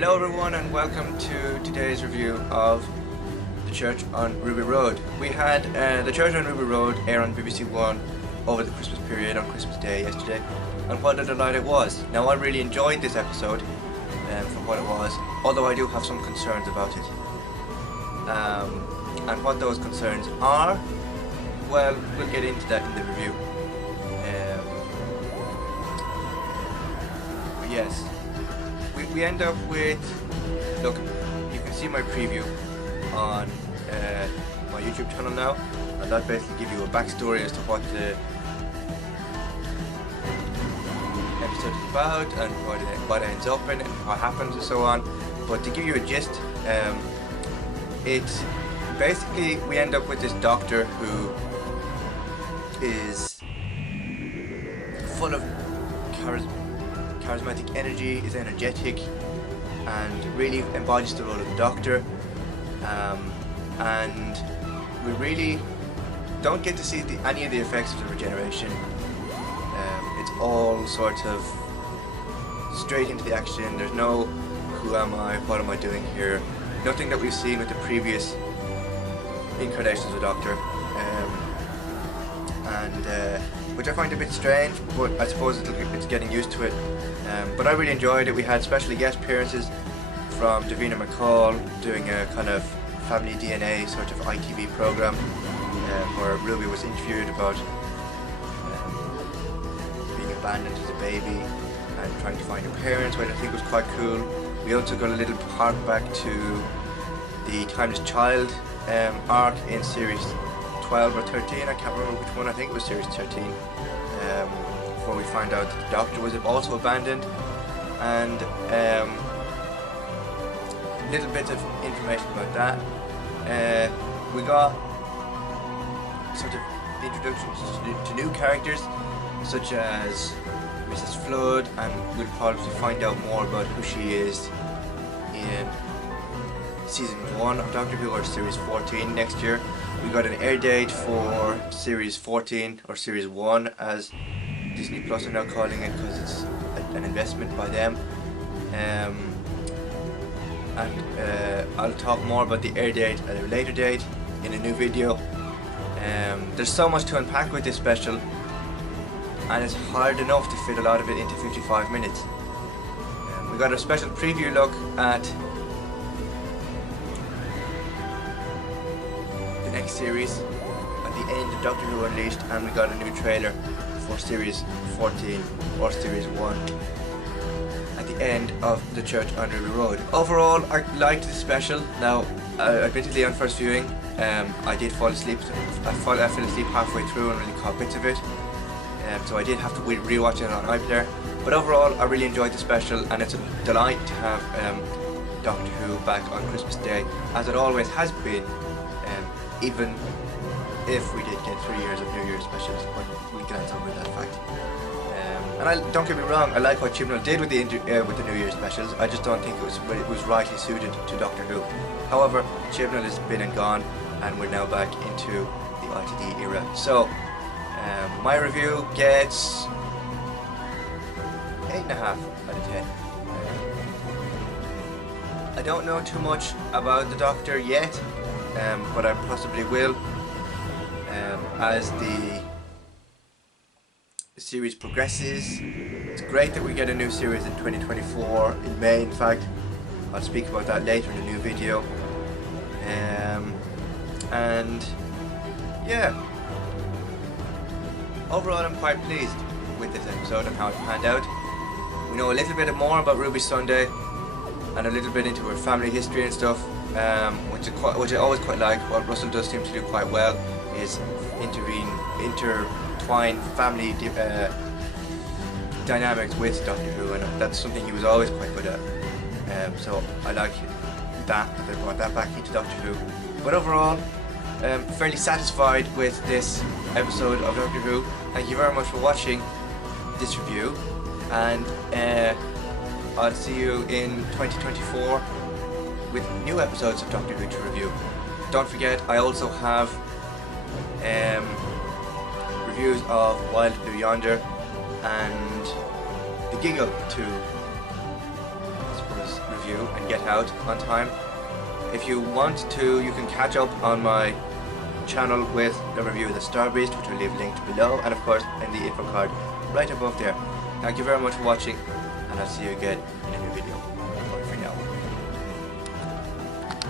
Hello everyone and welcome to today's review of The Church on Ruby Road. We had The Church on Ruby Road air on BBC One over the Christmas period on Christmas Day yesterday, and what a delight it was. Now I really enjoyed this episode for what it was, although I do have some concerns about it. And what those concerns are, well, we'll get into that in the review. But yes, we end up with, look, you can see my preview on my YouTube channel now, and that basically give you a backstory as to what the episode is about and what ends up in and what happens and so on. But to give you a gist, it's basically we end up with this doctor who is full of charismatic energy, is energetic, and really embodies the role of the doctor. And we really don't get to see any of the effects of the regeneration. It's all sort of straight into the action. There's no who am I, what am I doing here, nothing that we've seen with the previous incarnations of the Doctor, which I find a bit strange, but I suppose it's getting used to it. But I really enjoyed it. We had special guest appearances from Davina McCall doing a kind of family DNA sort of ITV program where Ruby was interviewed about being abandoned as a baby and trying to find her parents, which I think was quite cool. We also got a little hark back to the Timeless Child arc in series 12 or 13, I can't remember which one, I think it was series 13, where we find out that the Doctor was also abandoned, and little bit of information about that. We got sort of introductions to new characters such as Mrs. Flood, and we'll probably find out more about who she is in Season 1 of Doctor Who, or Series 14 next year. We got an air date for Series 14, or Series 1 as Disney Plus are now calling it, because it's an investment by them. I'll talk more about the air date at a later date in a new video. There's so much to unpack with this special, and it's hard enough to fit a lot of it into 55 minutes. We got a special preview look at the next series at the end of Doctor Who Unleashed, and we got a new trailer for Series 14 or Series 1 at the end of The Church on Ruby Road. Overall, I liked the special. Now, admittedly on first viewing, I did fall asleep. I fell asleep halfway through and really caught bits of it. So I did have to re-watch it on iPlayer. But overall, I really enjoyed the special, and it's a delight to have Doctor Who back on Christmas Day, as it always has been, even if we did get 3 years of New Year's specials, but we'll glance over that fact. And don't get me wrong, I like what Chibnall did with the New Year's specials. I just don't think it was rightly suited to Doctor Who. However, Chibnall has been and gone, and we're now back into the ITD era. So, my review gets 8.5 out of 10. I don't know too much about the Doctor yet, but I possibly will as the series progresses. It's great that we get a new series in 2024, in May in fact. I'll speak about that later in a new video. And yeah, overall I'm quite pleased with this episode and how it panned out. We know a little bit more about Ruby Sunday and a little bit into her family history and stuff, which I always quite like. What Russell does seem to do quite well is intertwine family dynamics with Doctor Who, and that's something he was always quite good at. So I like that they brought that back into Doctor Who. But overall, fairly satisfied with this episode of Doctor Who. Thank you very much for watching this review, and I'll see you in 2024 with new episodes of Doctor Who to review. Don't forget, I also have reviews of Wild Blue Yonder and The Giggle to, I suppose, review. review and get out on time. If you want to, you can catch up on my channel with the review of the Star Beast, which will leave linked below, and of course in the info card right above there. Thank you very much for watching, and I'll see you again in a new video.